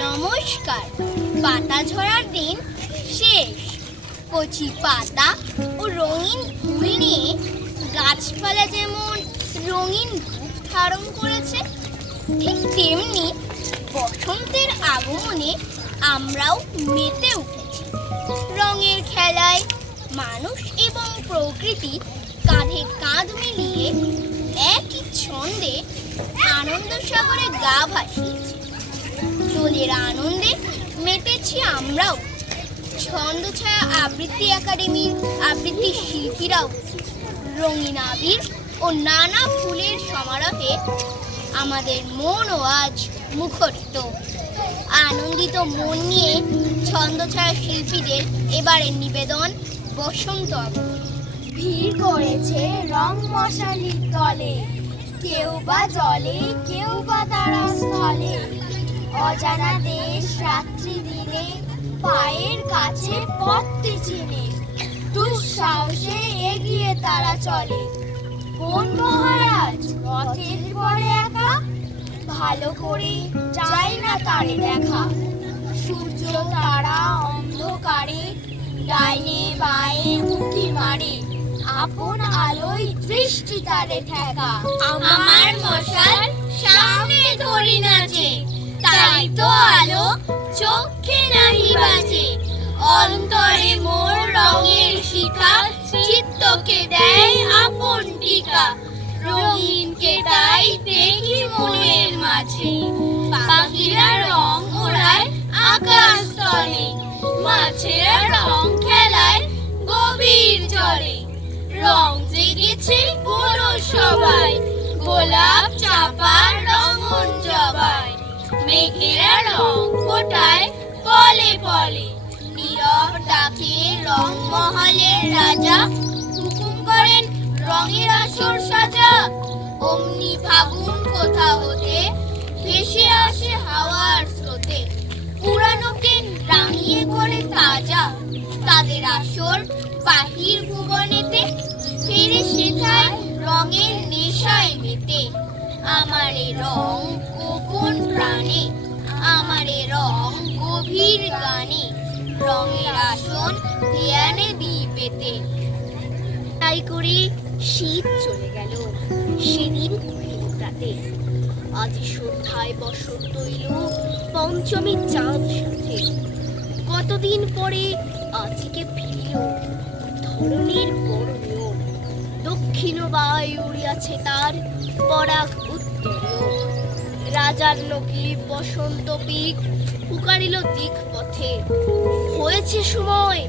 নমস্কার। পাতা ঝরার দিন শেষ। কচি পাতা ও রঙিন ফুল নিয়ে গাছপালা যেমন রঙিন রূপ ধারণ করেছে, ঠিক তেমনি বসন্তের আগমনে আমরাও মেতে উঠেছি। রঙের খেলায় মানুষ এবং প্রকৃতি কাঁধে কাঁধ মিলিয়ে একই ছন্দে আনন্দ সাগরে গা ভাসিয়েছি। দোলের আনন্দে মেতেছি আমরাও। ছন্দছায়া আবৃত্তি একাডেমির আবৃত্তি শিল্পীরাও। রঙিন আবির ও নানা ফুলের সমারোহে আমাদের মনও আজ মুখরিত। আনন্দিত মন নিয়ে ছন্দছায়া শিল্পীদের এবারের নিবেদন বসন্ত ভিড় করেছে রং মশালির তলে। কেউ বা জলে, কেউ বা তারা স্থলে অজানা দেশ রাত্রি দিনে পায়ের কাছে পথটি চিনে। দুঃসাহসে এগিয়ে তারা চলে। কোন মহারাজ, পথের পরে একা? ভালো করে যায় না তারে দেখা। সূর্য তারা অন্ধকারে ডাইনে বায়ে উঁকি মারে। আপন আলোয় দৃষ্টি তাদের ঠেকা। আমার মশাল সামনে ধরি নাচে তো আলো চোখে নাহি বাজে। অন্তরে মোর রঙের শিখা চিত্তকে দেয় আপন টিকা। রঙিনকে তাই দেখি মনের মাঝে। পাখিরা রং ওড়ায় আকাশ তলে। মাছেরা রং খেলায় গভীর জলে। রং জেগেছে বড় সবাই। গোলাপ চাপার মেঘেরা রং রঙের আসন ধ্যানে দিই পেতে তাই করে শীত চলে গেল। সেদিন কহিল তাতে আজ সন্ধ্যায় বসন্ত এলো পঞ্চমী চাঁদ সাথে। কতদিন পরে আজকে ফিরিল ধরনের নিয়ম দক্ষিণ বায়ু উড়িয়াছে তার পরাগ উত্তরীয়। রাজার নকি বসন্ত পিক পুকারিল দিক পথে হয়েছে সময়,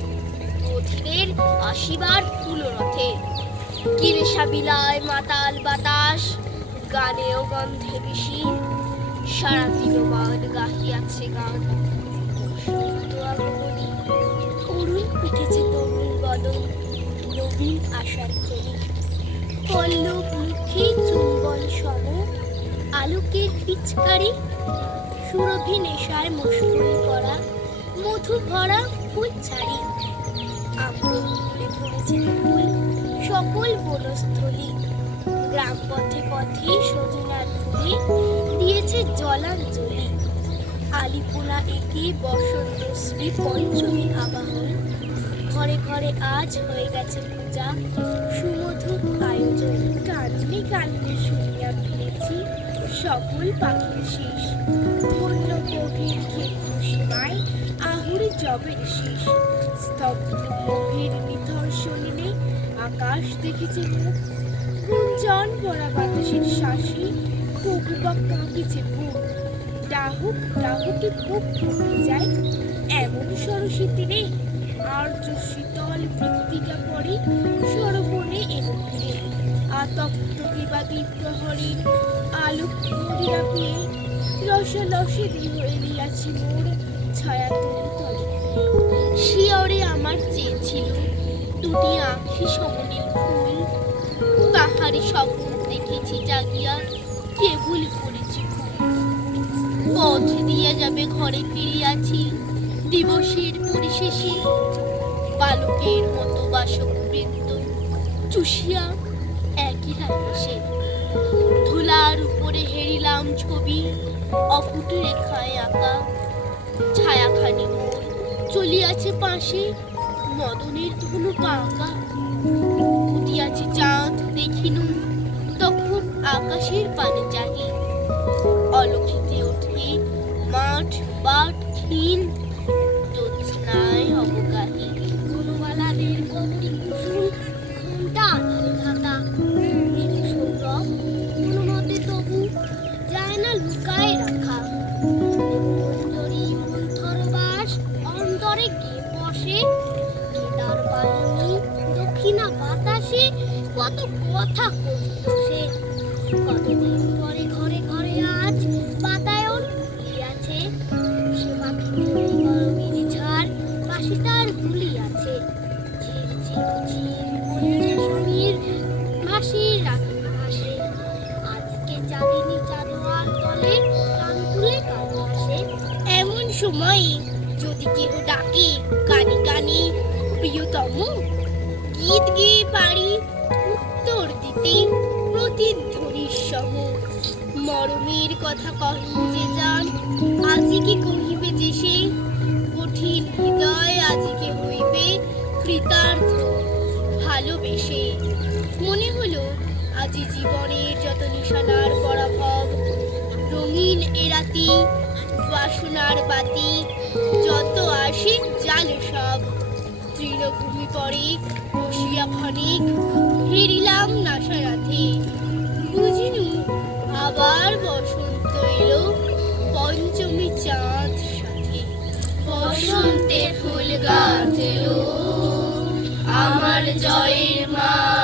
অধীনের আসিবার ফুল রথে কিরেশা বিলায় মাতাল বাতাস গানে ও গন্ধে বেশি সারা দিনমান গাহিয়াছে গান। অরুণ উঠেছে তরুণ বদন, নবীন আশার খনি। পল্লব মুখে চুম্বন সম, আলোকের পিচকারি। সুরভি নেশায় মুশকুল করা মধু ভরা ফুল ছাড়ি আমরা ধরেছে ফুল সকল বনস্থলী। গ্রাম পথে পথে সজনার ফুলে দিয়েছে জলাঞ্জলি। আলিপুনা একে বসন্ত শ্রী পঞ্চমী আবাহন। ঘরে ঘরে আজ হয়ে গেছে পূজা। সুমধুর আয়োজন। কাননে কাননে শুনিয়া ফিরেছি। সকল পাখির শেষ। পূর্ণ গভীর ক্ষেত্র সীমায় আহুরি জবের শেষ। স্তব্ধ গভীর নিদর্শনে আকাশ দেখেছে মুখ। গুঞ্জন পড়া বাতাসের শ্বাসে তবু বা কাঁপিছে বুক। ডাহুক, ডাহুকে বুক কমে যায় এমন সরস্বতী রে আর্য শীতল মৃত্তিকা পড়ে সরবনে ফিরে। আতপ্ত বিবাদী প্রহরীর আলোক মরিয়া পেয়ে রসে দেহ এলিয়াছি মোর ছায়া তলে। শিয়রে আমার চেয়েছিল দুটি আঁখি সমনীল ফুল। তাহারি স্বপ্ন দেখেছি জাগিয়া কেবল করেছি। পথ দিয়া যাবে ঘরে ফিরিয়াছি দিবসের পরিশেষে। বালকের মতো বাসক বৃন্দ চুষিয়া একই হাসে ধুলার উপরে হেরিলাম ছবি অপুট রেখায় আঁকা চলিয়াছে পাশে মদনের ধনু পাকা। উঠিয়াছে চাঁদ দেখিনু তখন আকাশের পানে চাহি অলক্ষিতে ওঠে মাঠ, বাট, ক্ষীণ বাতাসে কত কথা কহিল সে গীত গেয়ে পারি উত্তর দিতে প্রতিধ্বনির সহ। মরমের কথা কহি যে যান আজিকে কহিবে যে সে? কঠিন হৃদয় আজিকে হইবে কৃতার্থ? ভালোবেসে। মনে হলো আজি জীবনের যত নিশানার পরাভব, রঙিন এরাতি বাসনার বাতি তৃণভূমি পরে বসিয়া ক্ষণিক ফিরিলাম নাসারাথে বুঝিনু, আবার বসন্ত এলো পঞ্চমী চাঁদ সাথে। বসন্তে ফুল গাছ এলো আমার জয়ের মালা